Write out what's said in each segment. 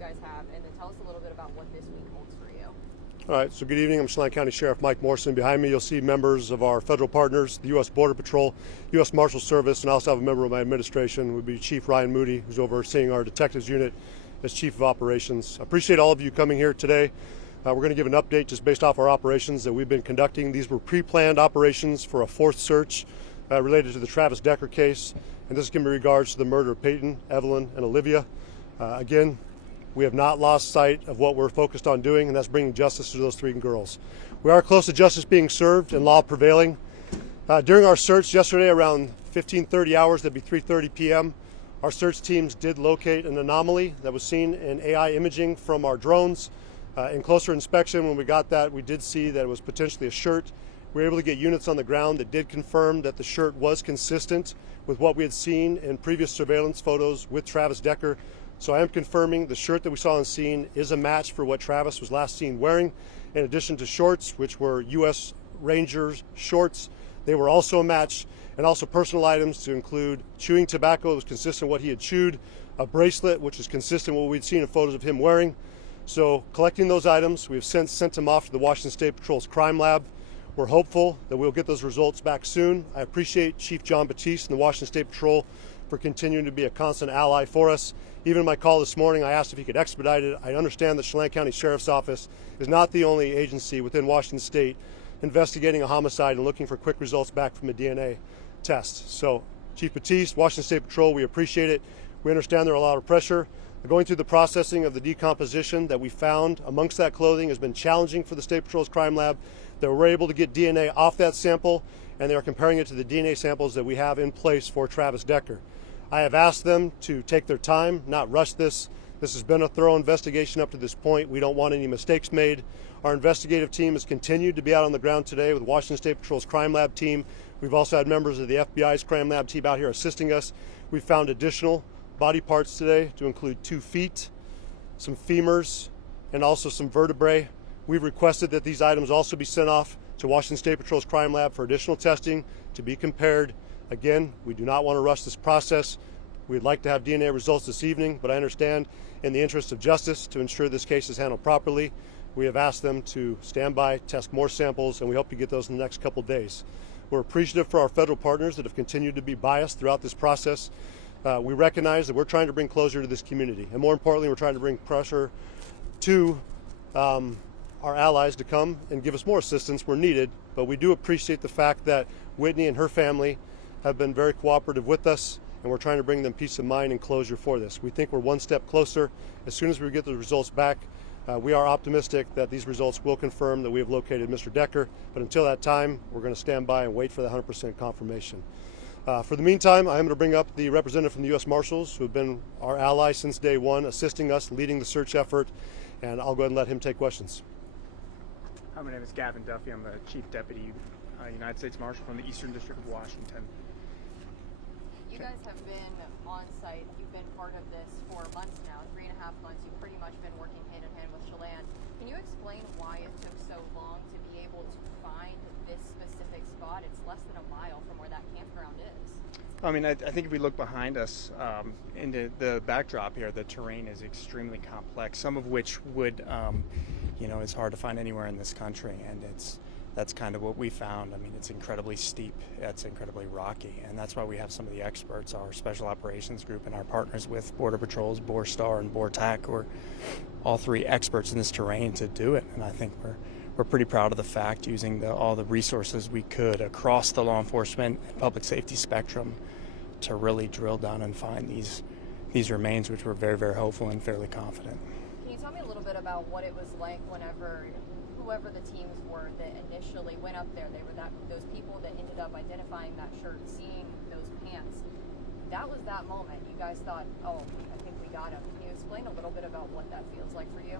guys have, and then tell us a little bit about what this week holds for you. All right, so good evening. I'm Chelan County Sheriff Mike Morrison. Behind me, you'll see members of our federal partners, the U.S. Border Patrol, U.S. Marshal Service, and I also have a member of my administration, would be Chief Ryan Moody, who's overseeing our detectives unit as Chief of Operations. I appreciate all of you coming here today. We're going to give an update just based off our operations that we've been conducting. These were pre-planned operations for a fourth search related to the Travis Decker case, and this is going to be in regards to the murder of Peyton, Evelyn, and Olivia. Again, we have not lost sight of what we're focused on doing, and that's bringing justice to those three girls. We are close to justice being served and law prevailing. During our search yesterday around 15:30 hours, that'd be 3:30 p.m., our search teams did locate an anomaly that was seen in AI imaging from our drones. In closer inspection, when we got that, we did see that it was potentially a shirt. We were able to get units on the ground that did confirm that the shirt was consistent with what we had seen in previous surveillance photos with Travis Decker. So I am confirming the shirt that we saw on scene is a match for what Travis was last seen wearing. In addition to shorts, which were U.S. Rangers shorts, they were also a match, and also personal items to include chewing tobacco that was consistent with what he had chewed, a bracelet which is consistent with what we'd seen in photos of him wearing. So collecting those items, we've since sent them off to the Washington State Patrol's crime lab. We're hopeful that we'll get those results back soon. I appreciate Chief John Batiste and the Washington State Patrol for continuing to be a constant ally for us. Even in my call this morning, I asked if he could expedite it. I understand the Chelan County Sheriff's Office is not the only agency within Washington State investigating a homicide and looking for quick results back from a DNA test. So Chief Batiste, Washington State Patrol, we appreciate it. We understand there are a lot of pressure. Going through the processing of the decomposition that we found amongst that clothing has been challenging for the State Patrol's crime lab. They were able to get DNA off that sample, and they are comparing it to the DNA samples that we have in place for Travis Decker. I have asked them to take their time, not rush this. This has been a thorough investigation up to this point. We don't want any mistakes made. Our investigative team has continued to be out on the ground today with Washington State Patrol's crime lab team. We've also had members of the FBI's crime lab team out here assisting us. We've found additional body parts today to include 2 feet, some femurs, and also some vertebrae. We've requested that these items also be sent off to Washington State Patrol's crime lab for additional testing to be compared. Again, we do not want to rush this process. We'd like to have DNA results this evening, but I understand in the interest of justice to ensure this case is handled properly, we have asked them to stand by, test more samples, and we hope to get those in the next couple days. We're appreciative for our federal partners that have continued to be biased throughout this process. We recognize that we're trying to bring closure to this community, and more importantly, we're trying to bring pressure to our allies to come and give us more assistance where needed. But we do appreciate the fact that Whitney and her family have been very cooperative with us, and we're trying to bring them peace of mind and closure for this. We think we're one step closer. As soon as we get the results back, we are optimistic that these results will confirm that we have located Mr. Decker, but until that time, we're going to stand by and wait for the 100% confirmation. For the meantime, I'm going to bring up the representative from the U.S. Marshals, who have been our ally since day one, assisting us, leading the search effort, and I'll go ahead and let him take questions. Hi, my name is Gavin Duffy. I'm the Chief Deputy United States Marshal from the Eastern District of Washington. You guys have been on site. You've been part of this for months now, 3.5 months. You've pretty much been working hand in hand with Chelan. Can you explain why it took so long to be able to find this specific spot? It's less than a mile from where that campground is. I mean, I think if we look behind us into the backdrop here, the terrain is extremely complex, some of which would, it's hard to find anywhere in this country, and that's kind of what we found. I mean, it's incredibly steep, it's incredibly rocky, and that's why we have some of the experts, our Special Operations Group, and our partners with Border Patrols, BORSTAR, and BORTAC, who are all 3 experts in this terrain to do it. And I think we're pretty proud of the fact, using all the resources we could across the law enforcement and public safety spectrum to really drill down and find these remains, which we're very, very hopeful and fairly confident. Can you tell me a little bit about what it was like whenever whoever the teams were that initially went up there? They were those people that ended up identifying that shirt, seeing those pants. That was that moment. You guys thought, oh, I think we got him. Can you explain a little bit about what that feels like for you?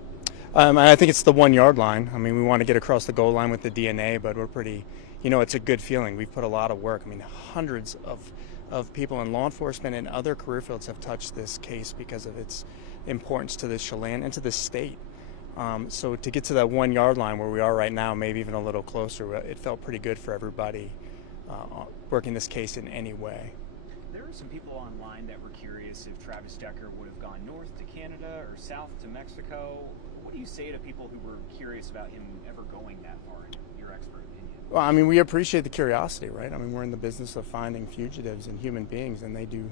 I think it's the 1 yard line. I mean, we want to get across the goal line with the DNA, but we're pretty, it's a good feeling. We've put a lot of work. I mean, hundreds of people in law enforcement and other career fields have touched this case because of its importance to the Chelan and to the state. So to get to that 1 yard line where we are right now, maybe even a little closer, it felt pretty good for everybody working this case in any way. There were some people online that were curious if Travis Decker would have gone north to Canada or south to Mexico. What do you say to people who were curious about him ever going that far, in your expert opinion? Well, I mean, we appreciate the curiosity, right? I mean, we're in the business of finding fugitives and human beings, and they do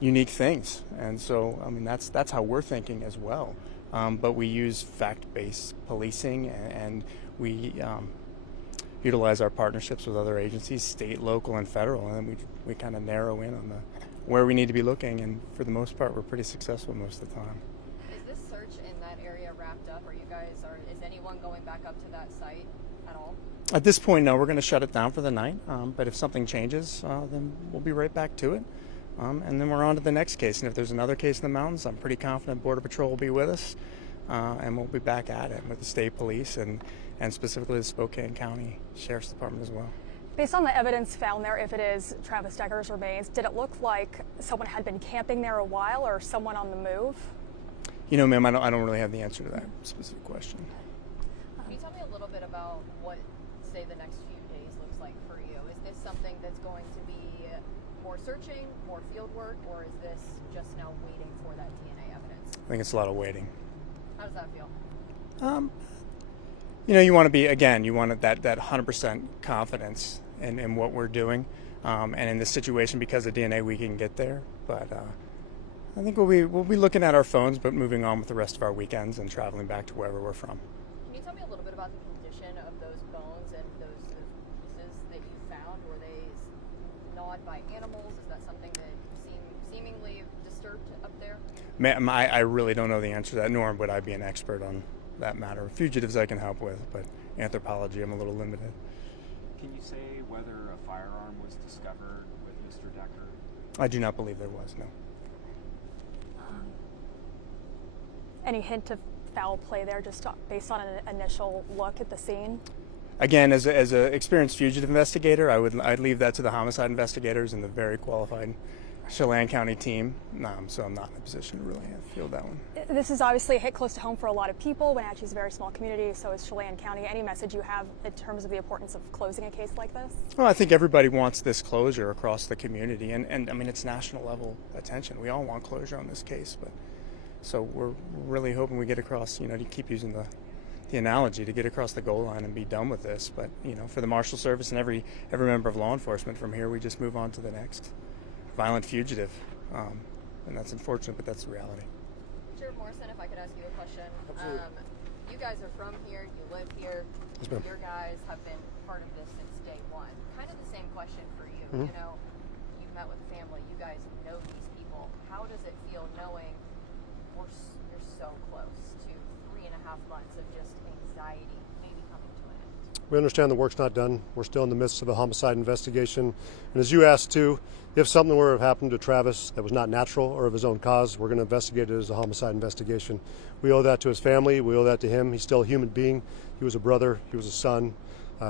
unique things. And so, I mean, that's how we're thinking as well. But we use fact-based policing, and we utilize our partnerships with other agencies, state, local, and federal, and then we kind of narrow in on where we need to be looking, and for the most part, we're pretty successful most of the time. Is this search in that area wrapped up? Is anyone going back up to that site at all? At this point, no, we're going to shut it down for the night, but if something changes, then we'll be right back to it. And then we're on to the next case, and if there's another case in the mountains, I'm pretty confident Border Patrol will be with us, and we'll be back at it with the state police and specifically the Spokane County Sheriff's Department as well. Based on the evidence found there, if it is Travis Decker's remains, did it look like someone had been camping there a while or someone on the move? You know, ma'am, I don't really have the answer to that specific question. Can you tell me a little bit about what, say, the next few days looks like for you? Is this something that's going to be more searching, more field work, or is this just now waiting for that DNA evidence? I think it's a lot of waiting. How does that feel? You know, you want to be, again, you want that 100% confidence in what we're doing, and in this situation, because of DNA, we can get there. But I think we'll be looking at our phones, but moving on with the rest of our weekends and traveling back to wherever we're from. Can you tell me a little bit about the condition of those bones and those pieces that you found? Were they gnawed by animals? Is that something that seemingly disturbed up there? Ma'am, I really don't know the answer to that, nor would I be an expert on that matter. Fugitives I can help with, but anthropology I'm a little limited. Can you say whether a firearm was discovered with Mr. Decker? I do not believe there was, no. Any hint of foul play there, just based on an initial look at the scene? Again, as an experienced fugitive investigator, I'd leave that to the homicide investigators and the very qualified Chelan County team. So I'm not in a position to really field that one. This is obviously a hit close to home for a lot of people. Wenatchee's a very small community, so is Chelan County. Any message you have in terms of the importance of closing a case like this? Well, I think everybody wants this closure across the community, and I mean, it's national level attention. We all want closure on this case, but so we're really hoping we get across, you know, to keep using the analogy, to get across the goal line and be done with this. But, you know, for the Marshal Service and every member of law enforcement, from here we just move on to the next violent fugitive. And that's unfortunate, but that's the reality. Sheriff Morrison, if I could ask you a question. Absolutely. You guys are from here, you live here. Yes, ma'am. Your guys have been part of this since day one. Kind of the same question for you. Mm-hmm. You know, you've met with the family, you guys know these people. How does it feel knowing you're so close to 3.5 months of just anxiety maybe coming to an end? We understand the work's not done. We're still in the midst of a homicide investigation. And as you asked too, if something were to have happened to Travis that was not natural or of his own cause, we're going to investigate it as a homicide investigation. We owe that to his family. We owe that to him. He's still a human being. He was a brother. He was a son.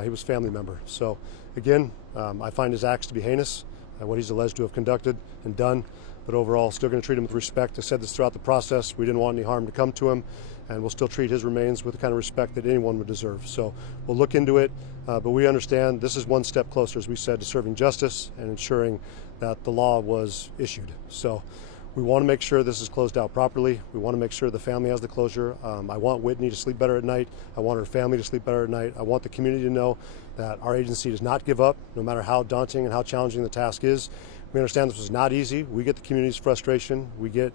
He was a family member. So again, I find his acts to be heinous, what he's alleged to have conducted and done. But overall, still going to treat him with respect. I said this throughout the process. We didn't want any harm to come to him, and we'll still treat his remains with the kind of respect that anyone would deserve. So we'll look into it, but we understand this is one step closer, as we said, to serving justice and ensuring that the law was issued. So we want to make sure this is closed out properly. We want to make sure the family has the closure. I want Whitney to sleep better at night. I want her family to sleep better at night. I want the community to know that our agency does not give up, no matter how daunting and how challenging the task is. We understand this was not easy. We get the community's frustration. We get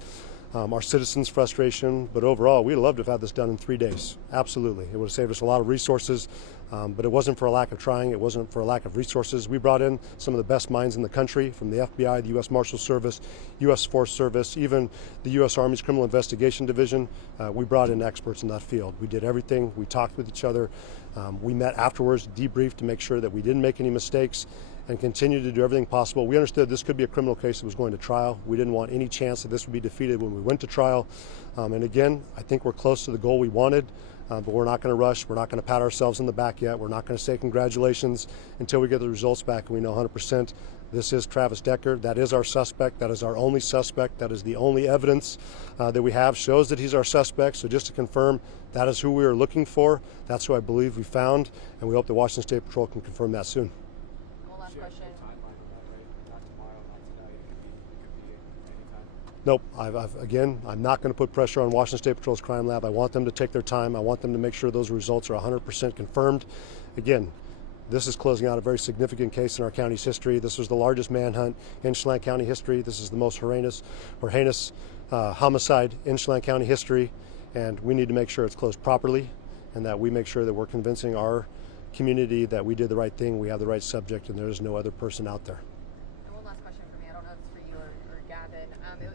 our citizens' frustration. But overall, we'd love to have had this done in 3 days. Absolutely. It would have saved us a lot of resources. But it wasn't for a lack of trying. It wasn't for a lack of resources. We brought in some of the best minds in the country, from the FBI, the U.S. Marshal Service, U.S. Forest Service, even the U.S. Army's Criminal Investigation Division. We brought in experts in that field. We did everything. We talked with each other. We met afterwards, debriefed to make sure that we didn't make any mistakes, and continued to do everything possible. We understood this could be a criminal case that was going to trial. We didn't want any chance that this would be defeated when we went to trial. And again, I think we're close to the goal we wanted, but we're not going to rush. We're not going to pat ourselves in the back yet. We're not going to say congratulations until we get the results back and we know 100% this is Travis Decker. That is our suspect. That is our only suspect. That is the only evidence that we have shows that he's our suspect. So just to confirm, that is who we are looking for. That's who I believe we found, and we hope the Washington State Patrol can confirm that soon. One last question. Nope. Again, I'm not going to put pressure on Washington State Patrol's crime lab. I want them to take their time. I want them to make sure those results are 100% confirmed. Again, this is closing out a very significant case in our county's history. This was the largest manhunt in Chelan County history. This is the most heinous homicide in Chelan County history, and we need to make sure it's closed properly and that we make sure that we're convincing our community that we did the right thing, we have the right subject, and there is no other person out there. And one last question for me. I don't know if it's for you or Gavin.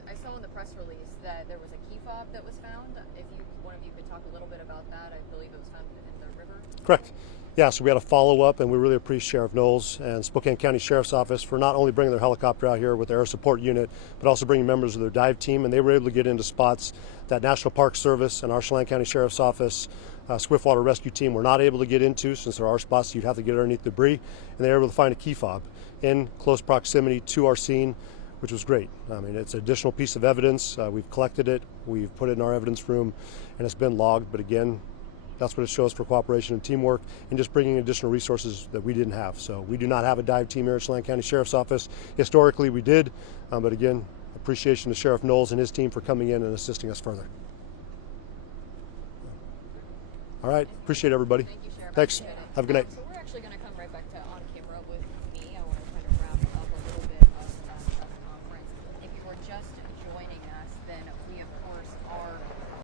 I saw in the press release that there was a key fob that was found. If one of you could talk a little bit about that. I believe it was found in the river. Correct. Yeah, so we had a follow-up, and we really appreciate Sheriff Knowles and Spokane County Sheriff's Office for not only bringing their helicopter out here with their air support unit, but also bringing members of their dive team, and they were able to get into spots that National Park Service and our Chelan County Sheriff's Office Swiftwater Rescue Team were not able to get into, since there are spots you'd have to get underneath debris, and they were able to find a key fob in close proximity to our scene, which was great. I mean, it's an additional piece of evidence. We've collected it, we've put it in our evidence room, and it's been logged, but again, that's what it shows for cooperation and teamwork and just bringing additional resources that we didn't have. So we do not have a dive team here at Chelan County Sheriff's Office. Historically, we did, but again, appreciation to Sheriff Knowles and his team for coming in and assisting us further. All right, appreciate everybody. Thank you, Sheriff. Thanks. Appreciate it. Have a good night. So we're actually going to come